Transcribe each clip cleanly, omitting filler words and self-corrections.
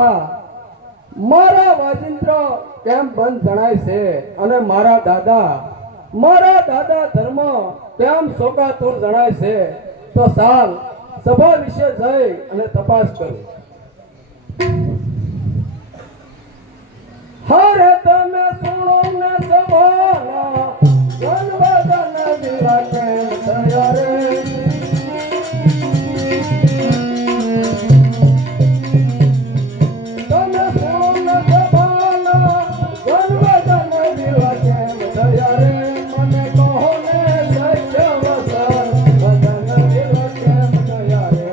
હા, મારા વાજિંત્ર કેમ બંધ જણાય છે અને મારા દાદા ધર્મ કેમ શોકાતુર જણાય છે. તો સાલ સભા વિશે જઈ અને તપાસ કરી. હરે તમે સુણો ને સભાના ગણવદન દિલા કેમ થયા રે. તમે સુણો ને સભાના ગણવદન દિલા કેમ થયા રે. મને કહો ને સત્ય વસન વદન દિલા કેમ થયા રે.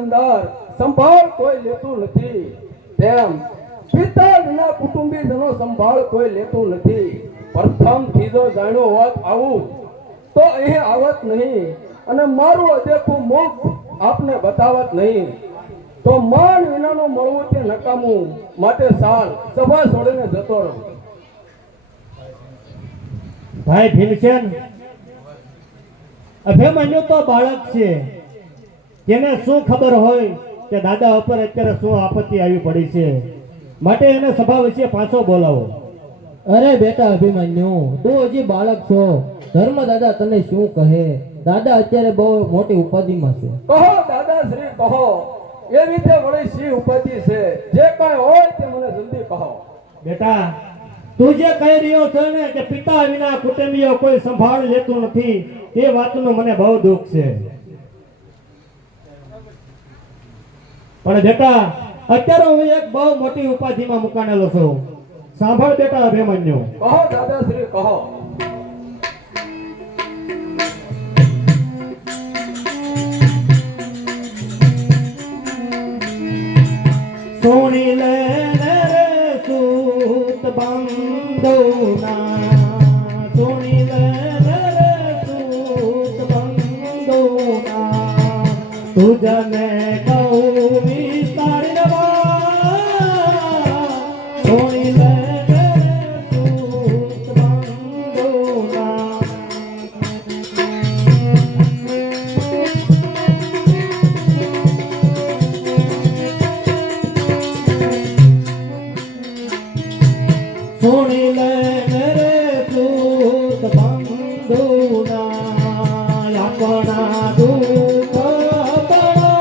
અંદર સંભાળ કોઈ લેતું નથી, તેમ પિતા વિના કુટુંબીજનો સંભાળ કોઈ લેતું નથી. પ્રથમ થીજો જાણ્યો હોત આવું તો અહીં આવત નહીં અને મારું અદેખું મુખ આપને બતાવત નહીં. તો માન વિનાનું મળવું તે નકામું, માટે સાલ સભા છોડીને જતો રહો. ભાઈ ભીમસેન, અભિમન્યુ તો બાળક છે, તેને શું ખબર હોય કે દાદા ઉપર અત્યારે શું આપત્તિ આવી પડી છે, માટે એને સભા વિશે પાછો બોલાવો. અરે બેટા અભિમન્યુ, તું હજી બાળક છો. ધર્મ દાદા તને શું કહે? દાદા અત્યારે બહુ મોટી ઉપાધિમાં છે. કહો દાદા શ્રી કહો, એ રીતે વળી શી ઉપાધિ છે? જે કઈ હોય તે મને જલ્દી કહો. બેટા, તું જે કહી રહ્યો છે ને કે પિતા વિના કુટુંબીઓ કોઈ સંભાળ લેતું નથી, એ વાતનું મને બહુ દુઃખ છે. પણ બેટા, અત્યારે હું એક બહુ મોટી ઉપાધિમાં મુકાણેલો છું. સાંભળ બેટા અભિમન્યુ. કહો દાદા શ્રી કહો. સોણી લે રે સૂત બંધોના, સોણી લે રે સૂત બંધોના, તુજને કહું વિસ્તારી નવા, સોણી લે રે સૂત બંધોના. સોણી લે રે સૂત બંધુના, આપણા દુઃખ બળો.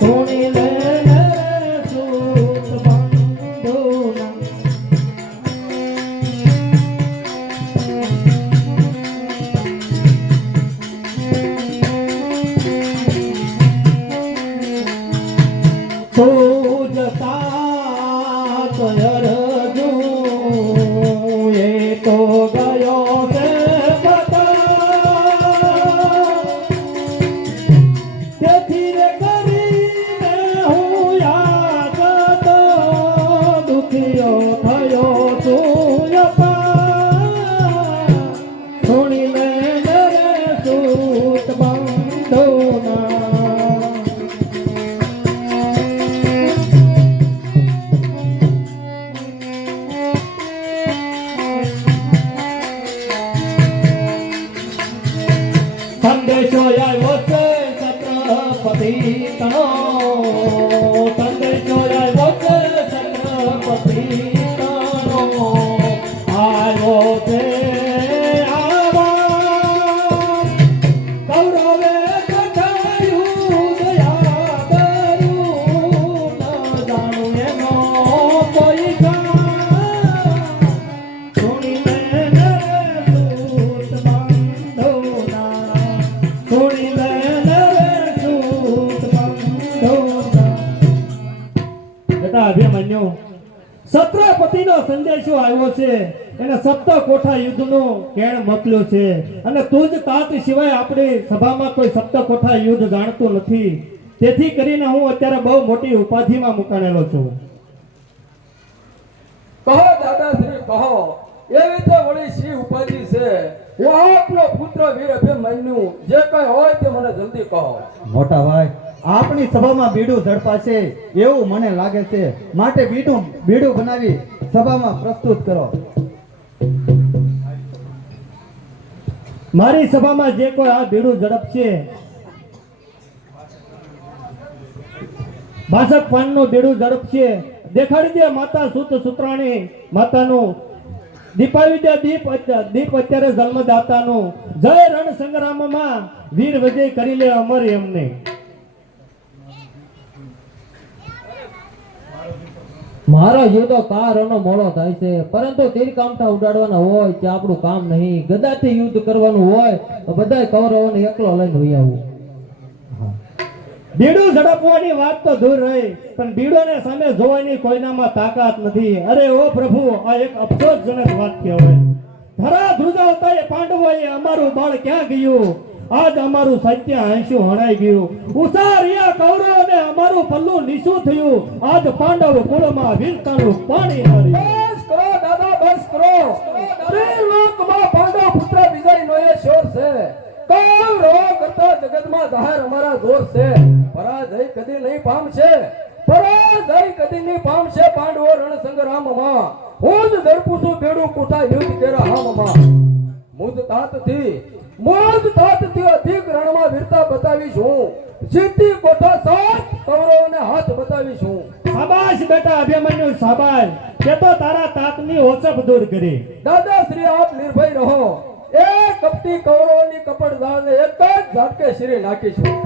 સોણી લે રે સૂત બંધુના. તું જતા કયર જો સંદેશો આવ્યો છે એને સપ્ત કોઠા યુદ્ધનો કેણ મોકલ્યો છે અને તું જ તાત સિવાય આપણી સભામાં કોઈ સપ્ત કોઠા યુદ્ધ જાણતું નથી. તેથી કરીને હું અત્યારે બહુ મોટી ઉપાધિમાં મુકાણેલો છું. કહો દાદાશ્રી કહો, એવી તો વળી શી ઉપાધિ છે? હું આપનો પુત્ર વીર અભિમન્યુ, જે કઈ હોય તે મને જલ્દી કહો. મોટા ભાઈ, આપણી સભામાં બીડું ઝડપાશે એવું મને લાગે છે, માટે બીડું બનાવી સભામાં પ્રસ્તુત કરો. મારી સભામાં જે કોઈ આ બીડું ઝડપશે, 62 પાનનું બીડું ઝડપશે, દેખાડી દે માતા સૂત સુત્રાણી માતાનું, દીપાવી દે દીપ અત્યારે જન્મદાતાનું, જય રણ સંગ્રામમાં વીર વિજય કરી લે અમર એમને. મારો યુદ્ધો કારનો મોડો થાય છે, પરંતુ તીરકામઠા ઉડાડવાના હોય તે આપણું કામ નહીં. ગદાથી યુદ્ધ કરવાનું હોય તો બધાય કૌરવોને એકલો લઈને વહી આવવું. બીડું ઝડપવાની વાત તો દૂર રહી, પણ બીડોને સામે જોવાની કોઈનામાં તાકાત નથી. અરે ઓ પ્રભુ, આ એક અફસોસજનક વાત કહેવાય. ધરા ધ્રુજાવતા એ પાંડવોએ અમારું બાળ ક્યાં ગયું? આજ અમારું સત્ય આંસુ હણાઈ ગયું. ઉસારિયા કૌરવોને અમારું પલ્લું નીચું થયું. આજ પાંડવ કુળમાં વીરતાનું પાણી મારી. બસ કરો દાદા, બસ કરો. ત્રિલોકમાં પાંડવ પુત્ર વિજયનો એ શોર છે. કૌરવો કરતા જગતમાં જાહેર અમારા જોર છે. પરાજય કદી નહીં પામશે, પરાજય કદી નહીં પામશે પાંડવો રણ સંગ્રામમાં. હું જ ઝડપું છું બેડું કોઠા યુદ્ધ કેરા હામમાં. મુજ તાતથી અધિક રણમાં વીરતા બતાવીશ હું. જીતી કોઠા સાત કૌરવોને હાથ બતાવીશ હું. શાબાશ બેટા અભિમન્યુ, શાબાશ. તે તો તારા તાતની ઓછપ દૂર કરી. દાદાશ્રી આપ નિર્ભય રહો. એ કપટી કૌરવોની કપટ દાળને એક જ ઝાટકે શિરે નાખીશું.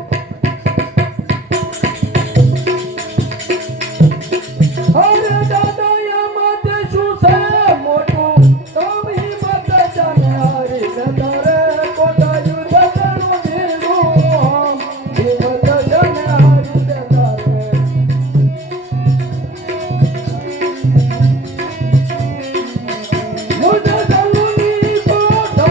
અરે દાદા, આમાં તે શું છે મોટું? કામ હિંમત જાને હારી જતા રે. કોટા યુદ્ધ કરું દીધું આમ. હિંમત જાને હારી જતા રે. મુજે જલ્દી કોઠો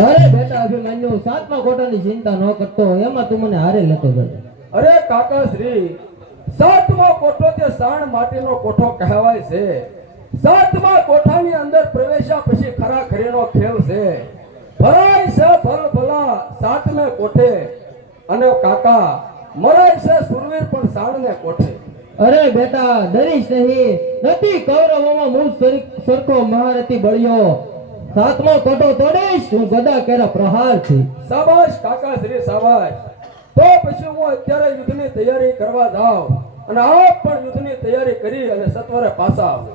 અરે બેટા અભિમન્યુ, 7મા કોઠાની ચિંતા ન કરતો, એમાં તું મને હારે લેતો જતો. અરે કાકાશ્રી, 7મો કોઠો તે સાણ માટીનો કોઠો કહેવાય છે. 7મા કોઠાની અંદર પ્રવેશ્યા પછી ખરાખરીનો ખેલ છે. ભરાય છે ભલ ભલા 7મે કોઠે, અને કાકા મરાય છે સુરવીર પણ સાણને કોઠે. અરે બેટા ડરીશ નહીં, નથી કૌરવોમાં મુજ સરખો મહારથી બળ્યો. 7મો કોઠો તોડીશ હું ગદા કેરા પ્રહારથી. શાબાશ કાકાશ્રી, શાબાશ. તો પછી હું અત્યારે યુદ્ધની તૈયારી કરવા જાઉં, અને આપ પણ યુદ્ધની તૈયારી કરી અને સત્વરે પાછા આવો.